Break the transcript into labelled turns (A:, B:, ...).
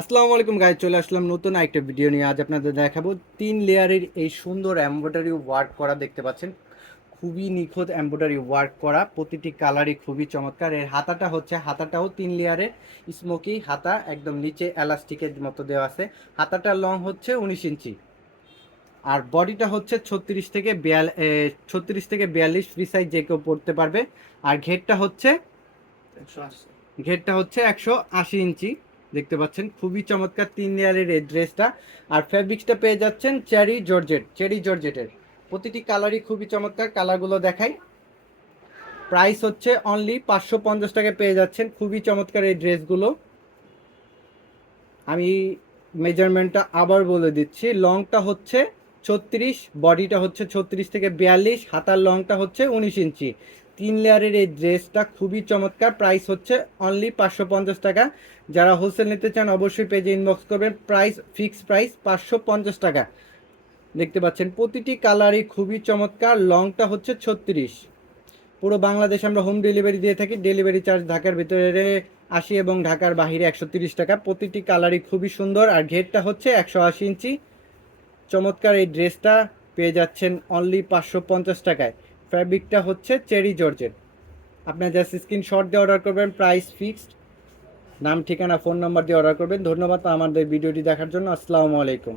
A: আসসালামু আলাইকুম গাইজ চলে আসলাম নতুন একটা ভিডিও নিয়ে। আজ আপনাদের দেখাবো তিন লেয়ারের এই সুন্দর এমব্রয়ডারি ওয়ার্ক করা দেখতে পাচ্ছেন? খুবই নিখুঁত এমব্রয়ডারি ওয়ার্ক করা প্রতিটি কালারই খুবই চমৎকার। এর হাতাটা হচ্ছে হাতাটাও তিন লেয়ারের স্মোকি হাতা একদম নিচে এলাস্টিকের মতো দেওয়া আছে। হাতাটার লং হচ্ছে উনিশ ইঞ্চি। আর বডিটা হচ্ছে ছত্রিশ থেকে বিয়াল ছত্রিশ থেকে বিয়াল্লিশ ফ্রি সাইজ যে কেউ পড়তে পারবে। আর ঘেরটা হচ্ছে একশো আশি। ঘেরটা হচ্ছে একশো আশি ইঞ্চি। দেখতে পাচ্ছেন, খুবই চমৎকার তিন লেয়ারের এই ড্রেসটা আর ফ্যাব্রিক্সটা পেয়ে যাচ্ছেন চেরি জর্জেট চেরি জর্জেটের প্রতিটি কালারই খুবই চমৎকার কালারগুলো দেখাই। প্রাইস হচ্ছে অনলি পাঁচশো পঞ্চাশ টাকা পেয়ে যাচ্ছেন, খুবই চমৎকার এই ড্রেসগুলো আমি মেজারমেন্টটা আবার বলে দিচ্ছি লংটা হচ্ছে ছত্রিশ বডিটা হচ্ছে ছত্রিশ থেকে বিয়াল্লিশ, হাতার লংটা হচ্ছে উনিশ ইঞ্চি। তিন লেয়ারের এই ড্রেসটা খুবই চমৎকার। প্রাইস হচ্ছে অনলি পাঁচশো পঞ্চাশ টাকা। যারা হোলসেল নিতে চান অবশ্যই পেজে ইনবক্স করবেন। প্রাইস ফিক্স প্রাইস পাঁচশো পঞ্চাশ টাকা। দেখতে পাচ্ছেন, প্রতিটি কালারই খুবই চমৎকার। লংটা হচ্ছে ছত্রিশ। পুরো বাংলাদেশ আমরা হোম ডেলিভারি দিয়ে থাকি। ডেলিভারি চার্জ ঢাকার ভিতরে আশি এবং ঢাকার বাহিরে একশো তিরিশ টাকা। প্রতিটি কালারই খুবই সুন্দর। আর ঘেরটা হচ্ছে একশো আশি ইঞ্চি। চমৎকার এই ড্রেসটা পেয়ে যাচ্ছেন অনলি পাঁচশো পঞ্চাশ টাকায়। ফ্যাব্রিকটা হচ্ছে চেরি জর্জেট। আপনার জাস্ট স্ক্রিনশট দিয়ে অর্ডার করবেন প্রাইস ফিক্সড নাম, ঠিকানা ফোন নাম্বার দিয়ে অর্ডার করবেন। ধন্যবাদ আমাদের ভিডিওটি দেখার জন্য। আসসালামু আলাইকুম।